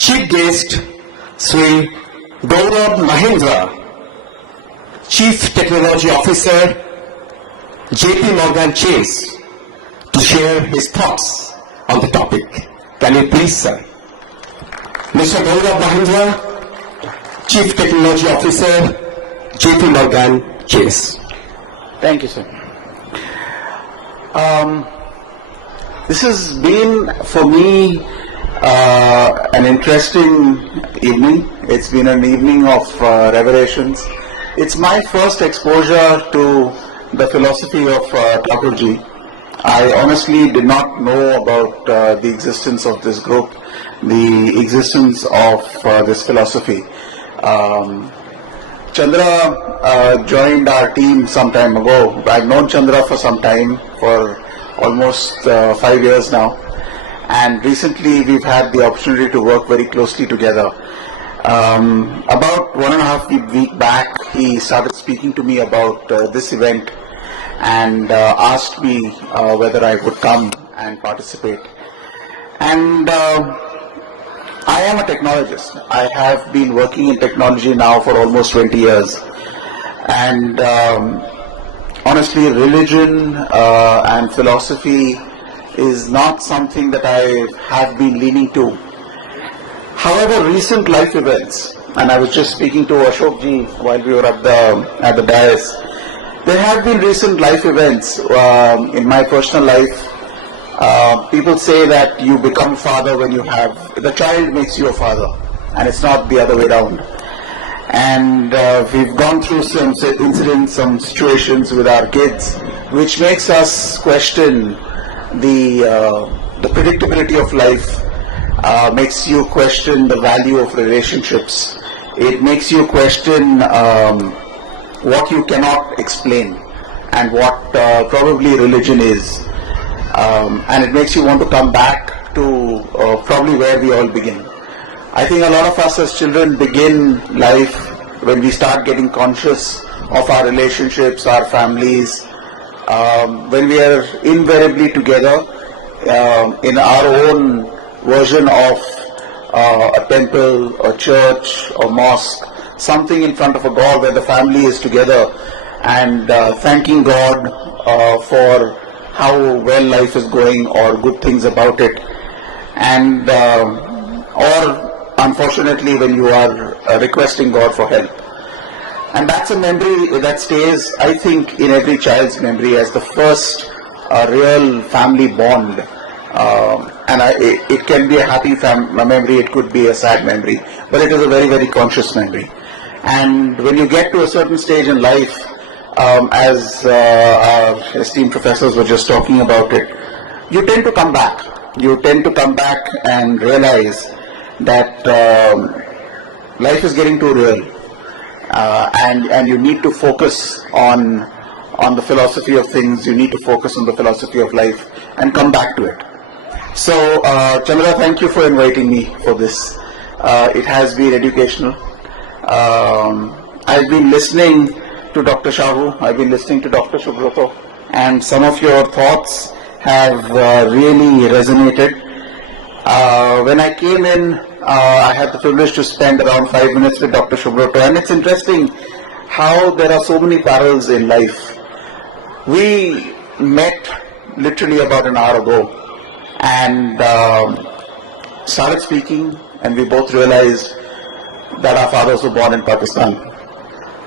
Chief guest Sri Gaurav Mahindra, Chief Technology Officer, JP Morgan Chase, to share his thoughts on the topic. Can you please, sir? Mr. Gaurav Mahindra, Chief Technology Officer, JP Morgan Chase. Thank you, sir. This has been, for me, an interesting evening. It's been an evening of revelations. It's my first exposure to the philosophy of Thakurji. I honestly did not know about the existence of this group, the existence of this philosophy. Chandra joined our team some time ago. I've known Chandra for some time, for almost 5 years now. And recently we've had the opportunity to work very closely together. About 1.5 weeks back, he started speaking to me about this event and asked me whether I would come and participate. And I am a technologist. I have been working in technology now for almost 20 years. And honestly, religion and philosophy is not something that I have been leaning to. However, recent life events, and I was just speaking to Ashok ji while we were at the dais, there have been recent life events in my personal life. People say that you become father when you have, the child makes you a father, and it's not the other way around. And we've gone through some incidents, some situations with our kids, which makes us question the predictability of life, makes you question the value of relationships. It makes you question what you cannot explain and what probably religion is. And it makes you want to come back to probably where we all begin. I think a lot of us as children begin life when we start getting conscious of our relationships, our families, when we are invariably together in our own version of a temple, a church, or mosque, something in front of a God where the family is together and thanking God for how well life is going or good things about it, and or unfortunately when you are requesting God for help. And that's a memory that stays, I think, in every child's memory as the first real family bond. And it can be a happy memory, it could be a sad memory, but it is a very, very conscious memory. And when you get to a certain stage in life, as our esteemed professors were just talking about it, you tend to come back. You tend to come back and realize that life is getting too real. And you need to focus on the philosophy of things, you need to focus on the philosophy of life and come back to it. So, Chandra, thank you for inviting me for this. It has been educational. I've been listening to Dr. Shahu, I've been listening to Dr. Subrato, and some of your thoughts have really resonated. When I came in, I had the privilege to spend around 5 minutes with Dr. Subrato, and it's interesting how there are so many parallels in life. We met literally about an hour ago and started speaking, and we both realized that our fathers were born in Pakistan.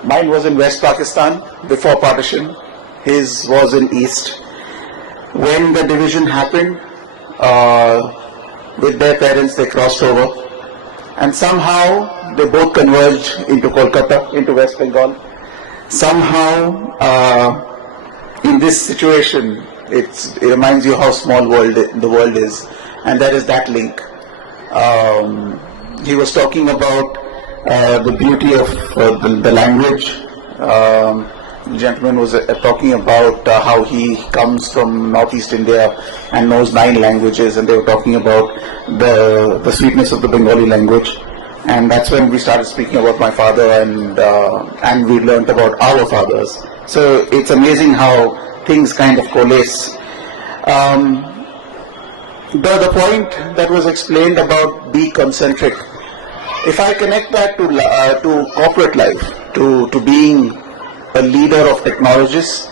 Mine was in West Pakistan before partition, his was in East. When the division happened, with their parents they crossed over, and somehow they both converged into Kolkata, into West Bengal. Somehow in this situation, it reminds you how small the world is, and there is that link. He was talking about the beauty of the language. The gentleman was talking about how he comes from Northeast India and knows 9 languages, and they were talking about the sweetness of the Bengali language. And that's when we started speaking about my father, and we learnt about our fathers. So it's amazing how things kind of coalesce. the point that was explained about be concentric, if I connect that to corporate life, to being a leader of technologists,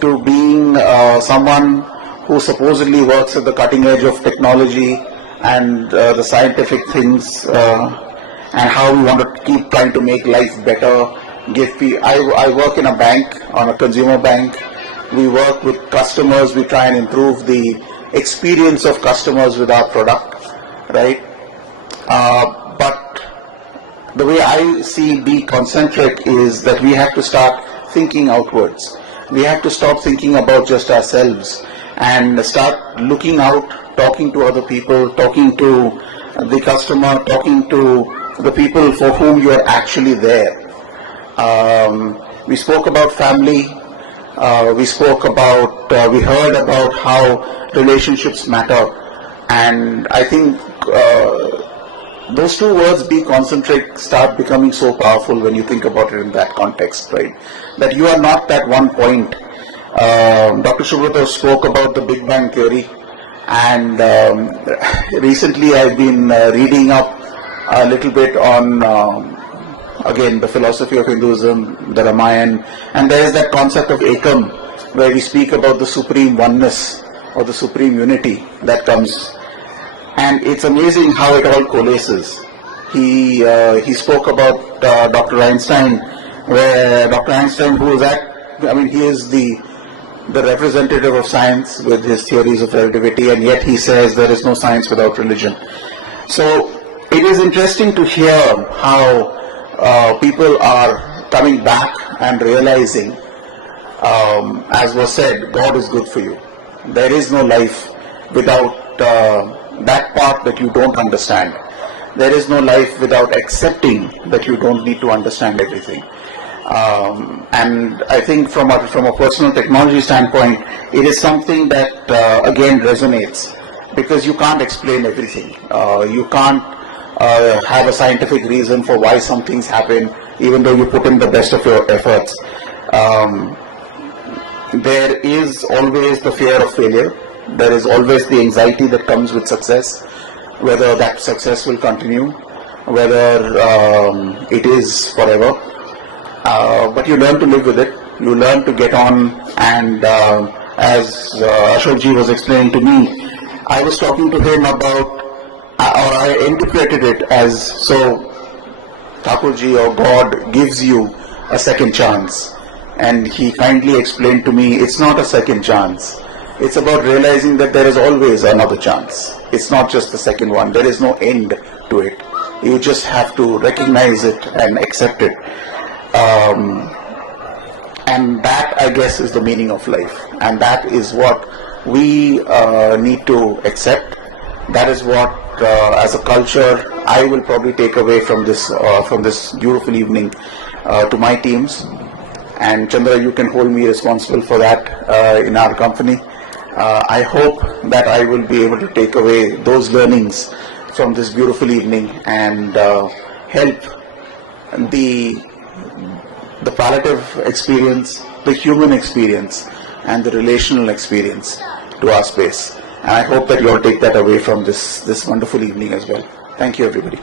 to being someone who supposedly works at the cutting edge of technology and the scientific things, and how we want to keep trying to make life better. I work in a bank, on a consumer bank. We work with customers. We try and improve the experience of customers with our product, right? But the way I see be concentric is that we have to start thinking outwards. We have to stop thinking about just ourselves and start looking out, talking to other people, talking to the customer, talking to the people for whom you are actually there. We spoke about family. We heard about how relationships matter, and I think those two words, be concentric, start becoming so powerful when you think about it in that context, right? That you are not that one point. Dr. Subrata spoke about the Big Bang Theory, and recently I've been reading up a little bit on, again, the philosophy of Hinduism, the Ramayana, and there is that concept of Ekam, where we speak about the supreme oneness or the supreme unity that comes. And it's amazing how it all coalesces. He spoke about Dr. Einstein, where Dr. Einstein, he is the representative of science with his theories of relativity, and yet he says there is no science without religion. So it is interesting to hear how people are coming back and realizing, as was said, God is good for you. There is no life without that part that you don't understand. There is no life without accepting that you don't need to understand everything. And I think from a personal technology standpoint, it is something that again resonates, because you can't explain everything. You can't have a scientific reason for why some things happen, even though you put in the best of your efforts. There is always the fear of failure. There is always the anxiety that comes with success, whether that success will continue, whether it is forever. But you learn to live with it. You learn to get on, and as Ashokji was explaining to me, I was talking to him about, or I interpreted it as, so Thakurji or God gives you a second chance. And he kindly explained to me, it's not a second chance. It's about realizing that there is always another chance. It's not just the second one. There is no end to it. You just have to recognize it and accept it. And that, I guess, is the meaning of life. And that is what we need to accept. That is what, as a culture, I will probably take away from this beautiful evening to my teams. And Chandra, you can hold me responsible for that in our company. I hope that I will be able to take away those learnings from this beautiful evening and help the palliative experience, the human experience, and the relational experience to our space. And I hope that you all take that away from this wonderful evening as well. Thank you, everybody.